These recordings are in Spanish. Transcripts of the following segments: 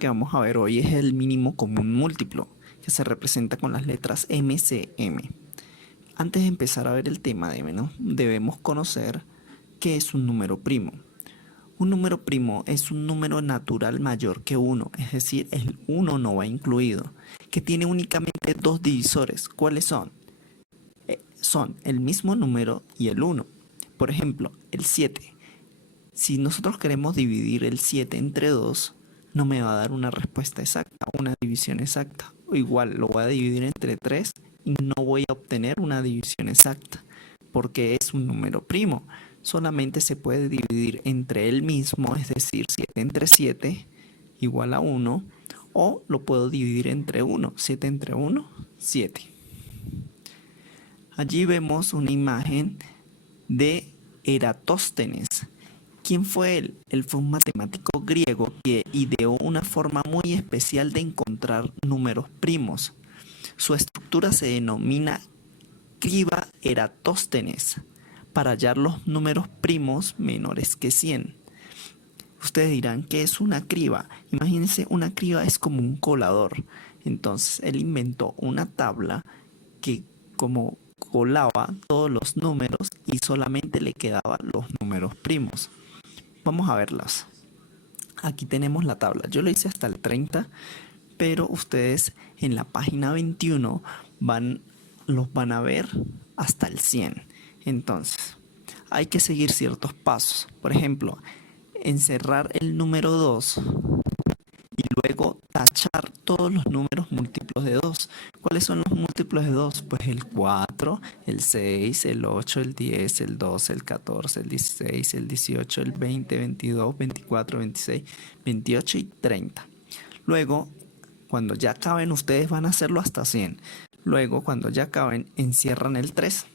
Que vamos a ver hoy es el mínimo común múltiplo, que se representa con las letras MCM. Antes de empezar a ver el tema, debemos conocer qué es un número primo. Un número primo es un número natural mayor que 1, es decir, el 1 no va incluido, que tiene únicamente dos divisores. ¿Cuáles son? Son el mismo número y el 1. Por ejemplo, el 7. Si nosotros queremos dividir el 7 entre 2, no me va a dar una respuesta exacta, una división exacta. O igual lo voy a dividir entre 3 y no voy a obtener una división exacta, porque es un número primo. Solamente se puede dividir entre él mismo, es decir, 7 entre 7 igual a 1, o lo puedo dividir entre 1, 7 entre 1, 7. Allí vemos una imagen de Eratóstenes. ¿Quién fue él? Él fue un matemático griego que ideó una forma muy especial de encontrar números primos. Su estructura se denomina criba Eratóstenes para hallar los números primos menores que 100. Ustedes dirán, ¿qué es una criba? Imagínense, una criba es como un colador. Entonces, él inventó una tabla que como colaba todos los números y solamente le quedaban los números primos. Vamos a verlas. Aquí tenemos la tabla. Yo lo hice hasta el 30, pero ustedes en la página 21 los van a ver hasta el 100. Entonces, hay que seguir ciertos pasos. Por ejemplo, encerrar el número 2 y luego tachar todos los números múltiplos de 2. ¿Cuáles son los múltiplos de 2? Pues el 4, el 6, el 8, el 10, el 12, el 14, el 16, el 18, el 20, 22, 24, 26, 28 y 30. Luego, cuando ya acaben, ustedes van a hacerlo hasta 100. Luego, cuando ya acaben, encierran el 3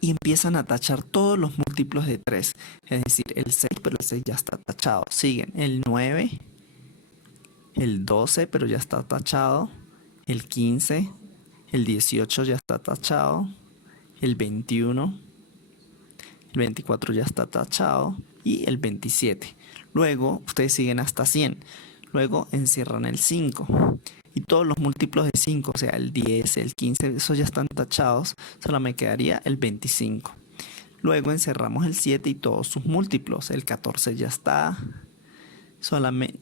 y empiezan a tachar todos los múltiplos de 3. Es decir, el 6, pero el 6 ya está tachado. Siguen el 9, el 12, pero ya está tachado, el 15, el 18 ya está tachado, el 21, el 24 ya está tachado y el 27. Luego ustedes siguen hasta 100. Luego encierran el 5 y todos los múltiplos de 5, o sea, el 10, el 15, esos ya están tachados, solo me quedaría el 25. Luego encerramos el 7 y todos sus múltiplos, el 14 ya está, solamente.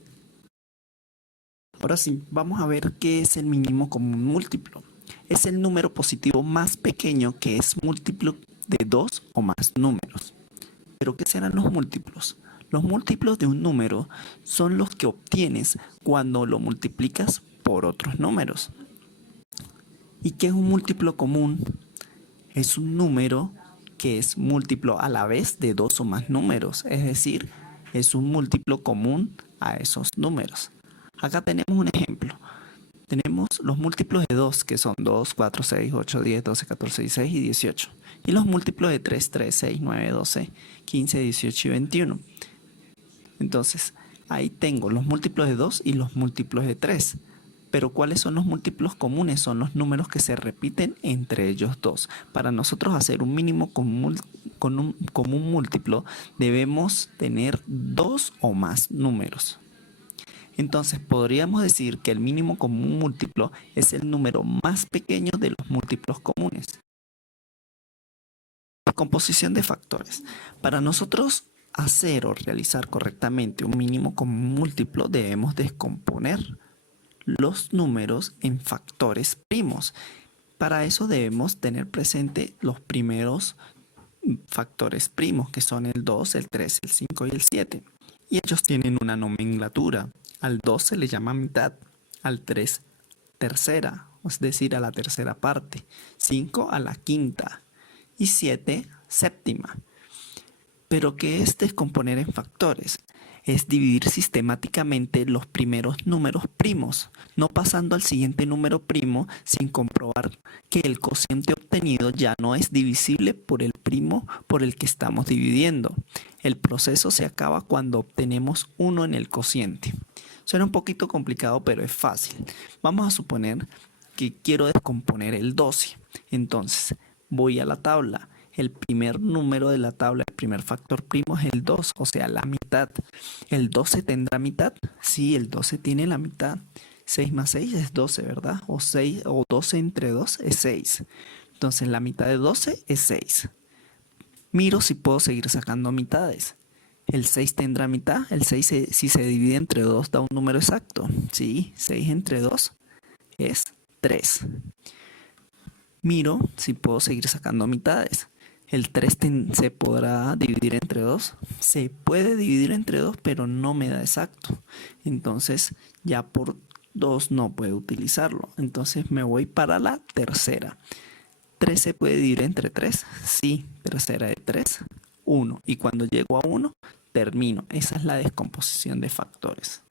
Ahora sí, vamos a ver qué es el mínimo común múltiplo. Es el número positivo más pequeño que es múltiplo de dos o más números. ¿Pero qué serán los múltiplos? Los múltiplos de un número son los que obtienes cuando lo multiplicas por otros números. ¿Y qué es un múltiplo común? Es un número que es múltiplo a la vez de dos o más números, es decir, es un múltiplo común a esos números. Acá tenemos un ejemplo. Tenemos los múltiplos de 2, que son 2, 4, 6, 8, 10, 12, 14, 16 y 18. Y los múltiplos de 3, 3, 6, 9, 12, 15, 18 y 21. Entonces, ahí tengo los múltiplos de 2 y los múltiplos de 3. Pero ¿cuáles son los múltiplos comunes? Son los números que se repiten entre ellos dos. Para nosotros hacer un mínimo común múltiplo, debemos tener dos o más números. Entonces podríamos decir que el mínimo común múltiplo es el número más pequeño de los múltiplos comunes. Composición de factores. Para nosotros hacer o realizar correctamente un mínimo común múltiplo, debemos descomponer los números en factores primos. Para eso debemos tener presente los primeros factores primos, que son el 2, el 3, el 5 y el 7. Y ellos tienen una nomenclatura. Al 2 se le llama mitad, al 3 tercera, es decir, a la tercera parte, 5 a la quinta y 7 séptima. Pero ¿qué es descomponer en factores? Es dividir sistemáticamente los primeros números primos, no pasando al siguiente número primo sin comprobar que el cociente obtenido ya no es divisible por el primo por el que estamos dividiendo. El proceso se acaba cuando obtenemos 1 en el cociente. Suena un poquito complicado, pero es fácil. Vamos a suponer que quiero descomponer el 12. Entonces, voy a la tabla. El primer número de la tabla, el primer factor primo es el 2, o sea, la mitad. ¿El 12 tendrá mitad? Sí, el 12 tiene la mitad. 6 más 6 es 12, ¿verdad? O 6, o 12 entre 2 es 6. Entonces la mitad de 12 es 6. Miro si puedo seguir sacando mitades. ¿El 6 tendrá mitad? El 6 si se divide entre 2 da un número exacto. Sí, 6 entre 2 es 3. Miro si puedo seguir sacando mitades. ¿El 3 se podrá dividir entre 2? Se puede dividir entre 2, pero no me da exacto. Entonces ya por 2 no puedo utilizarlo. Entonces me voy para la tercera. ¿3 se puede dividir entre 3? Sí, tercera de 3, 1. Y cuando llego a 1, termino. Esa es la descomposición de factores.